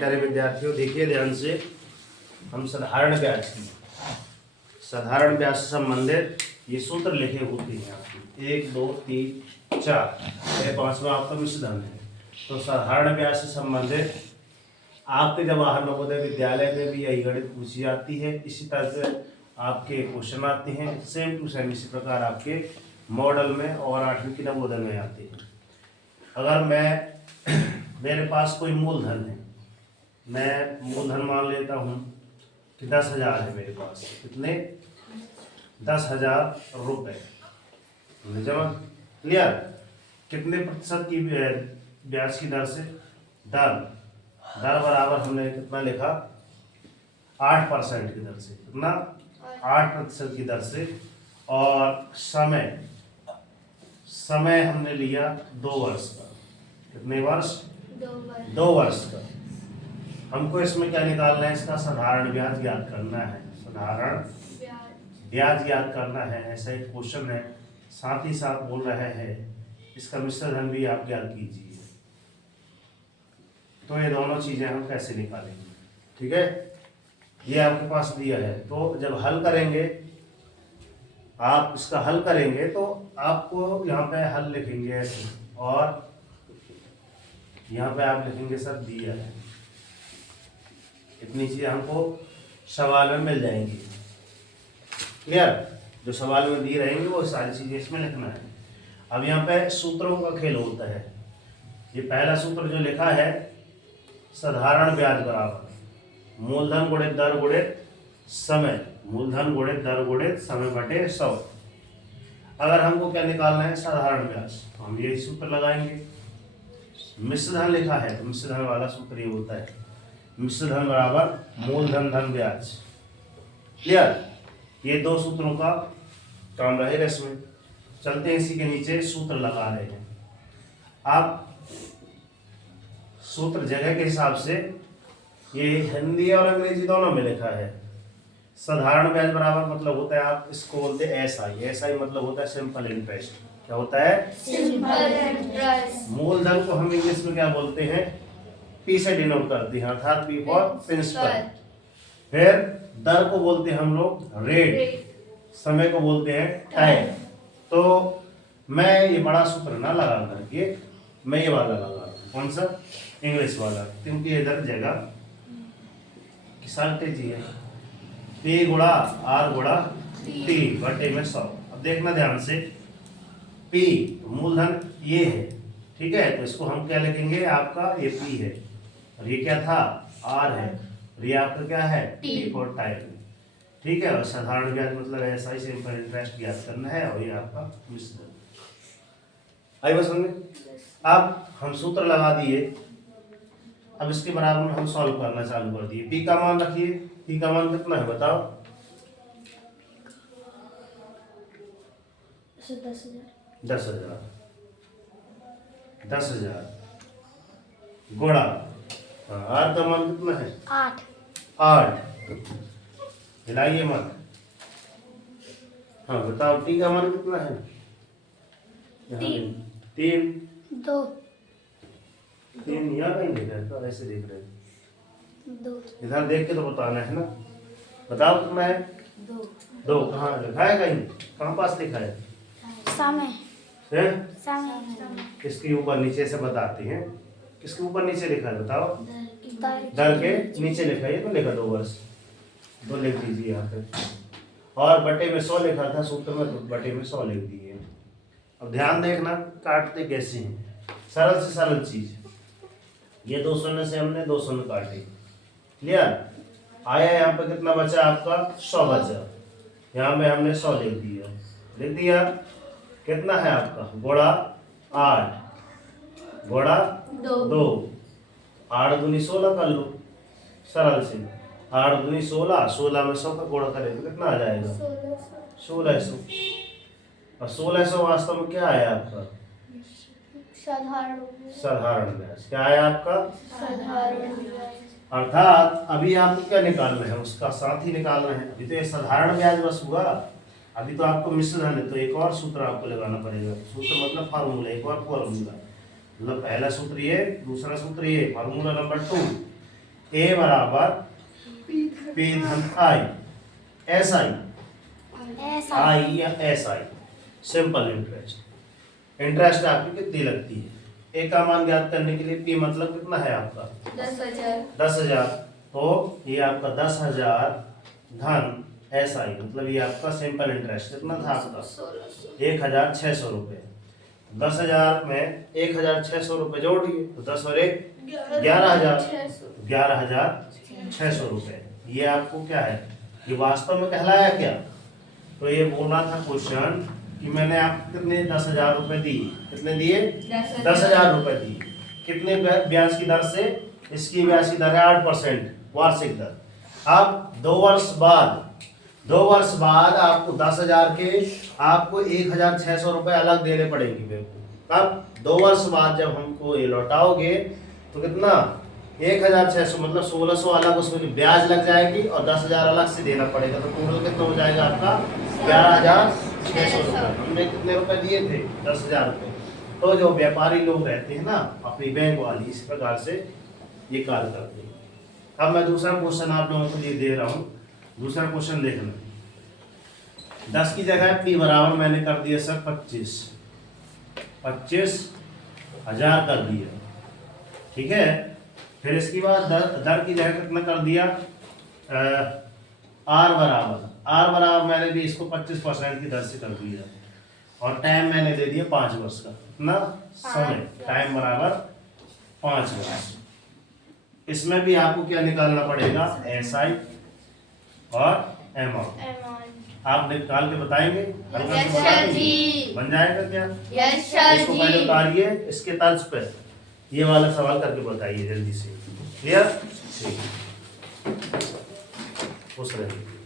प्यारे विद्यार्थियों, देखिए ध्यान से। हम साधारण ब्याज से संबंधित ये सूत्र लिखे होते हैं आपके 1 2 3 4 ये पांचवा आपका मिश्रधन है। तो साधारण ब्याज से संबंधित आपके जवाहर नवोदय विद्यालय में भी यही गणित पूछी जाती है। इसी तरह से आपके क्वेश्चन आते हैं सेम टू सेम, इसी प्रकार आपके मॉडल में और 8वीं की नवोदय में आते हैं। अगर मेरे पास कोई मूलधन है, मैं मूलधन मान लेता हूँ कि 10,000 है मेरे पास। कितने? 10,000 रुपये जमा। क्लियर? कितने प्रतिशत की ब्याज की दर से? दर बराबर हमने कितना लिखा? 8% की दर से। कितना? 8% की दर से। और समय हमने लिया 2 वर्ष का। कितने वर्ष? 2 वर्ष का। हमको इसमें क्या निकालना है? इसका साधारण ब्याज ज्ञात करना है। साधारण ब्याज ज्ञात करना है, ऐसा एक क्वेश्चन है। साथ ही साथ बोल रहे हैं इसका मिश्रधन भी आप ज्ञात कीजिए। तो ये दोनों चीजें हम कैसे निकालेंगे? ठीक है, ये आपके पास दिया है। तो जब हल करेंगे, आप इसका हल करेंगे तो आपको यहाँ पे हल लिखेंगे ऐसे, और यहाँ पे आप लिखेंगे सर दिया है। इतनी चीजें हमको सवाल में मिल जाएंगी। क्लियर? जो सवाल में दी रहेंगी वो सारी चीजें इसमें लिखना है। अब यहाँ पे सूत्रों का खेल होता है। ये पहला सूत्र जो लिखा है, साधारण ब्याज बराबर मूलधन गुणित दर गुणित समय। मूलधन गुणित दर गुणित समय बटे 100। अगर हमको क्या निकालना है? साधारण ब्याज, तो हम यही सूत्र लगाएंगे। मिश्रधन लिखा है तो मिश्रधन वाला सूत्र ये होता है, मिश्रधन बराबर मूलधन धन ब्याज। क्लियर? ये 2 सूत्रों का काम रहेगा इसमें। चलते हैं इसी के नीचे सूत्र लगा रहे हैं। आप सूत्र जगह के हिसाब से, ये हिंदी और अंग्रेजी दोनों में लिखा है। साधारण ब्याज बराबर मतलब होता है, आप इसको बोलते हैं एसआई मतलब होता है सिंपल इंटरेस्ट। क्या होता है? Simple interest. मूलधन को हम इंग्लिश में क्या बोलते हैं? पी से डिनोट करते हैं, अर्थात पी फॉर प्रिंसिपल। फिर दर को बोलते हैं हम लोग रेट, समय को बोलते हैं टाइम। तो मैं ये बड़ा सूत्र ना लगा करके मैं ये वाला लगा रहा हूँ। कौन सा? इंग्लिश वाला, क्योंकि इधर जगह की शॉर्टेज है। P गुणा R गुणा T बटे में 100। अब देखना ध्यान से, P मूलधन ये है, ठीक है, तो इसको हम क्या लिखेंगे? आपका ये P है, और ये क्या था? R है, और ये आपका क्या है? T for time. ठीक है, और साधारण ब्याज मतलब ऐसा ही सिंपल इंटरेस्ट ज्ञात करना है, और ये आपका मिश्रधन। आई बस समझ? अब हम सूत्र लगा दिए। अब इसके बराबर में हम सॉल्व करना चालू कर दिए। P का मान रखिए। P का मान कितना है बताओ? 10,000 गुणा R का मान कितना है? 8। हिलाइए मत। हाँ बताओ, T का मान कितना है? 3 2 3 यहाँ कहीं देख रहे तो ऐसे देख रहे 2 इधर देख के तो बताना है ना। बताओ कितना है? 2 कहाँ लिखा है? कहाँ पास लिखा है? समय किसके ऊपर नीचे से बताते हैं। किसके ऊपर नीचे लिखा है बताओ? दर के नीचे लिखा है, तो लिखा 2 वर्ष, 2 लिख दीजिए यहाँ पे। और बटे में 100 लिखा था सूत्र में, तो बटे में 100 लिख दिए। अब ध्यान देखना काटते कैसे हैं। सरल से सरल चीज, ये 2 शून्य से हमने 2 शून्य काटे। क्लियर? आया यहाँ पे कितना बचा आपका? 100 बचा। यहाँ पे हमने 100 लिख दिया। कितना है आपका? गुणा 8 गुणा 2। 8 दूनी 16 कर लो सरल से। 8 दूनी 16, 16 में 100 का गुणा करें तो कितना आ जाएगा? 1600। और 1600 वास्तव में क्या है आपका? साधारण ब्याज। क्या है आपका? साधारण ब्याज। अर्थात अभी आपको क्या निकालना है? उसका साथ ही निकालना है। अभी तो ये साधारण ब्याज बस हुआ, अभी तो आपको मिश्रधन है, तो एक और सूत्र आपको लगाना पड़ेगा। सूत्र मतलब फार्मूला, एक और फार्मूला। मतलब पहला सूत्र ये, दूसरा सूत्र ये, फार्मूला नंबर 2। ए बराबर पी धन आई, एस आई, ऐसा आई या S I, simple interest. Interest आपकी कितनी लगती है? ए का मान ज्ञात करने के लिए पी मतलब कितना है आपका 10,000 10,000, तो ये आपका 10,000 धन एस आई, मतलब ये आपका सिंपल इंटरेस्ट कितना था आपका 1,600 रुपये। 10,000 में 1,600 रुपये जोड़िए तो 10 और 1 11,600 रुपये। ये आपको क्या है, ये वास्तव में कहलाया क्या? तो ये बोलना था क्वेश्चन कि मैंने आपको कितने 10,000 रुपये दिए, कितने दिए 10,000 रुपये दिए, कितने ब्याज की दर से? इसकी ब्याज की दर है 8% वार्षिक दर। अब 2 वर्ष बाद आपको 10,000 के आपको 1,600 रुपये अलग देने पड़ेंगे मेरे को। अब 2 वर्ष बाद जब हमको ये लौटाओगे तो कितना 1,600 मतलब 1,600 अलग उसमें ब्याज लग जाएगी और 10,000 अलग से देना पड़ेगा, तो टोटल कितना हो जाएगा आपका 11,600 रुपये। हमने कितने रुपए दिए थे 10,000 रुपये। तो जो व्यापारी लोग रहते हैं ना अपनी बैंक वाली, इस प्रकार से ये कार्य करते हैं। अब मैं दूसरा क्वेश्चन आप लोगों के लिए दे रहा हूँ। दूसरा क्वेश्चन देखना, 10 की जगह पी बराबर मैंने कर दिया सर 25,000 कर दिया, ठीक है। फिर इसके बाद दर की जगह कितना कर दिया, आर बराबर मैंने भी इसको 25% की दर से कर दिया और टाइम मैंने दे दिया 5 वर्ष का। कितना समय, टाइम बराबर 5 वर्ष। इसमें भी आपको क्या निकालना पड़ेगा, एस आई और अमाउंट। आप निकाल के बताएंगे, बन जाएगा क्या? इसको पहले उतारिए, इसके तर्ज पे ये वाला सवाल करके बताइए जल्दी से। क्लियर? ठीक, खुश रहिए।